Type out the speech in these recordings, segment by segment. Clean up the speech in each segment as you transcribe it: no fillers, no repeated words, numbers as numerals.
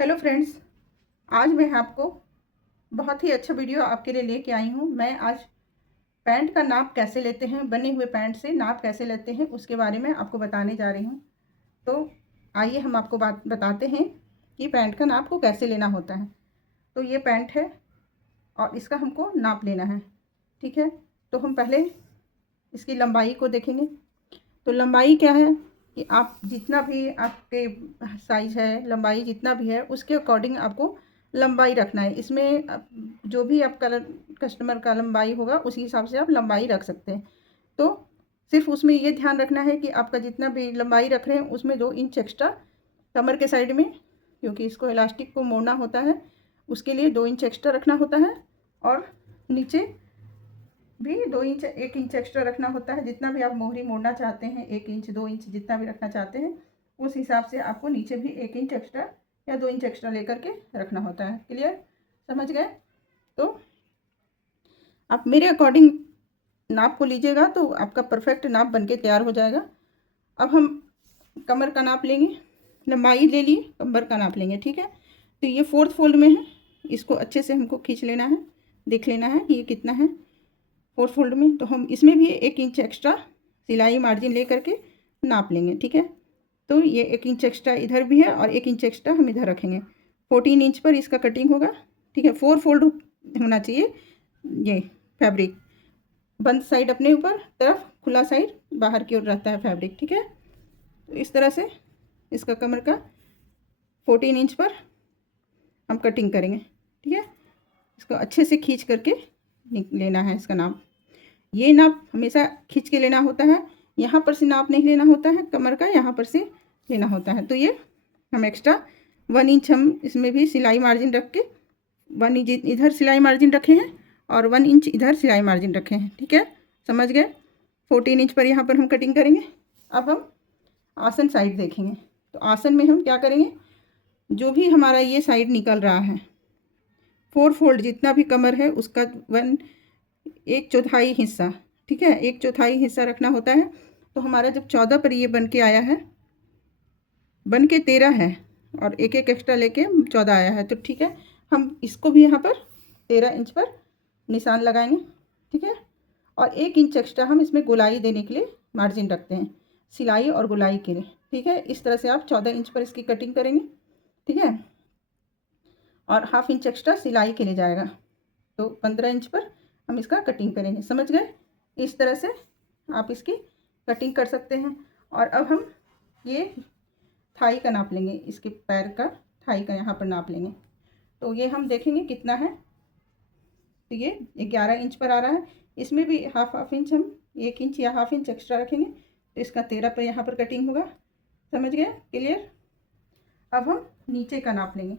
Hello friends, आज मैं आपको बहुत ही अच्छा वीडियो आपके लिए लेके आई हूँ। मैं आज पैंट का नाप कैसे लेते हैं, बने हुए पैंट से नाप कैसे लेते हैं उसके बारे में आपको बताने जा रही हूँ। तो आइए हम आपको बात बताते हैं कि पैंट का नाप को कैसे लेना होता है। तो ये पैंट है और इसका हमको नाप लेना है, ठीक है। तो हम पहले इसकी लंबाई को देखेंगे। तो लंबाई क्या है कि आप जितना भी आपके साइज़ है, लंबाई जितना भी है उसके अकॉर्डिंग आपको लंबाई रखना है। इसमें जो भी आपका कस्टमर का लंबाई होगा उसी हिसाब से आप लंबाई रख सकते हैं। तो सिर्फ उसमें ये ध्यान रखना है कि आपका जितना भी लंबाई रख रहे हैं उसमें 2 इंच एक्स्ट्रा कमर के साइड में, क्योंकि इसको इलास्टिक को मोड़ना होता है, उसके लिए 2 इंच एक्स्ट्रा रखना होता है। और नीचे भी 2 इंच 1 इंच एक्स्ट्रा रखना होता है। जितना भी आप मोहरी मोड़ना चाहते हैं, 1 इंच 2 इंच जितना भी रखना चाहते हैं उस हिसाब से आपको नीचे भी 1 इंच एक्स्ट्रा या 2 इंच एक्स्ट्रा लेकर के रखना होता है। क्लियर, समझ गए? तो आप मेरे अकॉर्डिंग नाप को लीजिएगा तो आपका परफेक्ट नाप बनके तैयार हो जाएगा। अब हम कमर का नाप लेंगे, लंबाई ले लिए, कमर का नाप लेंगे, ठीक है। तो ये 4th फोल्ड में है, इसको अच्छे से हमको खींच लेना है, देख लेना है कि ये कितना है 4th फोल्ड में। तो हम इसमें भी 1 इंच एक्स्ट्रा सिलाई मार्जिन ले करके नाप लेंगे, ठीक है। तो ये 1 इंच एक्स्ट्रा इधर भी है और 1 इंच एक्स्ट्रा हम इधर रखेंगे। 14 इंच पर इसका कटिंग होगा, ठीक है। 4 फोल्ड होना चाहिए ये फैब्रिक, बंद साइड अपने ऊपर तरफ, खुला साइड बाहर की ओर रहता है फैब्रिक, ठीक है। तो इस तरह से इसका कमर का 14 इंच पर हम कटिंग करेंगे, ठीक है। इसको अच्छे से खींच करके लेना है इसका नाप। ये नाप हमेशा खींच के लेना होता है, यहाँ पर से नाप नहीं लेना होता है, कमर का यहाँ पर से लेना होता है। तो ये हम एक्स्ट्रा 1 इंच हम इसमें भी सिलाई मार्जिन रख के 1 इंच इधर सिलाई मार्जिन रखे हैं और 1 इंच इधर सिलाई मार्जिन रखे हैं, ठीक है, समझ गए। 14 इंच पर यहाँ पर हम कटिंग करेंगे। अब हम आसन साइड देखेंगे। तो आसन में हम क्या करेंगे, जो भी हमारा ये साइड निकल रहा है 4 फोल्ड जितना भी कमर है उसका 1/4 हिस्सा, ठीक है, 1/4 हिस्सा रखना होता है। तो हमारा जब 14 पर ये बन के आया है, बन के 13 है और एक एक्स्ट्रा लेके 14 आया है, तो ठीक है, हम इसको भी यहाँ पर 13 इंच पर निशान लगाएंगे, ठीक है। और 1 इंच एक्स्ट्रा हम इसमें गोलाई देने के लिए मार्जिन रखते हैं, सिलाई और गोलाई के लिए, ठीक है। इस तरह से आप 14 इंच पर इसकी कटिंग करेंगे, ठीक है। और 1/2 इंच एक्स्ट्रा सिलाई के लिए जाएगा, तो 15 इंच पर हम इसका कटिंग करेंगे, समझ गए। इस तरह से आप इसकी कटिंग कर सकते हैं। और अब हम ये थाई का नाप लेंगे, इसके पैर का थाई का यहाँ पर नाप लेंगे। तो ये हम देखेंगे कितना है। तो ये 11 इंच पर आ रहा है, इसमें भी हाफ इंच हम 1 इंच या 1/2 इंच एक्स्ट्रा रखेंगे, तो इसका 13 पर यहाँ पर कटिंग होगा, समझ गए, क्लियर। अब हम नीचे का नाप लेंगे।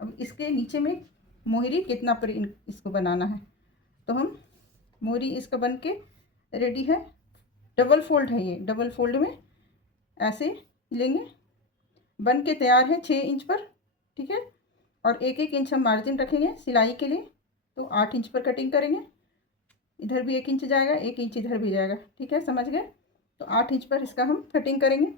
अब इसके नीचे में मोहरी कितना पर इसको बनाना है, तो हम मोहरी इसका बन के रेडी है। डबल फोल्ड है, ये डबल फोल्ड में ऐसे लेंगे, बन के तैयार है 6 इंच पर, ठीक है। और 1-1 इंच हम मार्जिन रखेंगे सिलाई के लिए, तो 8 इंच पर कटिंग करेंगे। इधर भी 1 इंच जाएगा, 1 इंच इधर भी जाएगा, ठीक है, समझ गए। तो 8 इंच पर इसका हम कटिंग करेंगे।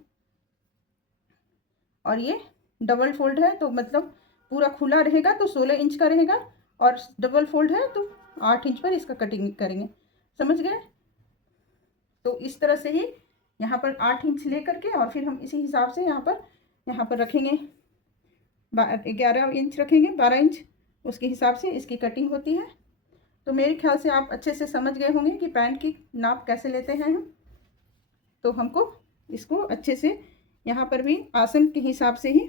और ये डबल फोल्ड है तो मतलब पूरा खुला रहेगा तो 16 इंच का रहेगा, और डबल फोल्ड है तो 8 इंच पर इसका कटिंग करेंगे, समझ गए। तो इस तरह से ही यहाँ पर 8 इंच ले करके और फिर हम इसी हिसाब से यहाँ पर रखेंगे, 11 इंच रखेंगे, 12 इंच उसके हिसाब से इसकी कटिंग होती है। तो मेरे ख्याल से आप अच्छे से समझ गए होंगे कि पैंट की नाप कैसे लेते हैं हम। तो हमको इसको अच्छे से यहाँ पर भी आसन के हिसाब से ही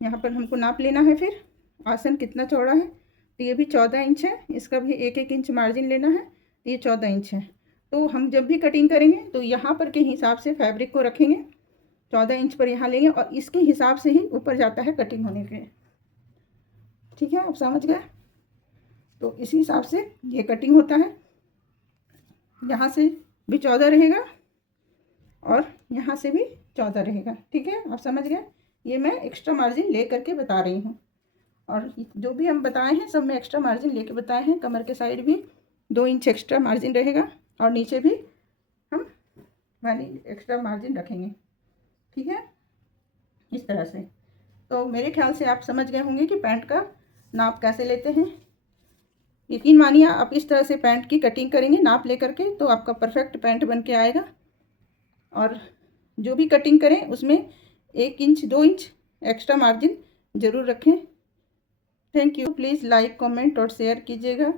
यहाँ पर हमको नाप लेना है। फिर आसन कितना चौड़ा है, तो ये भी 14 इंच है, इसका भी 1-1 इंच मार्जिन लेना है, तो ये 14 इंच है। तो हम जब भी कटिंग करेंगे तो यहाँ पर के हिसाब से फैब्रिक को रखेंगे, 14 इंच पर यहाँ लेंगे और इसके हिसाब से ही ऊपर जाता है कटिंग होने के, ठीक है, आप समझ गए। तो इसी हिसाब से ये कटिंग होता है। यहाँ से भी 14 रहेगा और यहाँ से भी 14 रहेगा, ठीक है, आप समझ गए। ये मैं एक्स्ट्रा मार्जिन ले करके बता रही हूँ, और जो भी हम बताए हैं सब मैं एक्स्ट्रा मार्जिन लेके बताए हैं। कमर के साइड भी 2 इंच एक्स्ट्रा मार्जिन रहेगा और नीचे भी हम 1 इंच एक्स्ट्रा मार्जिन रखेंगे, ठीक है, इस तरह से। तो मेरे ख्याल से आप समझ गए होंगे कि पैंट का नाप कैसे लेते हैं। यकीन मानिए, आप इस तरह से पैंट की कटिंग करेंगे नाप लेकर के तो आपका परफेक्ट पैंट बन के आएगा। और जो भी कटिंग करें उसमें 1 इंच 2 इंच एक्स्ट्रा मार्जिन ज़रूर रखें। Thank you. Please like comment और शेयर कीजिएगा।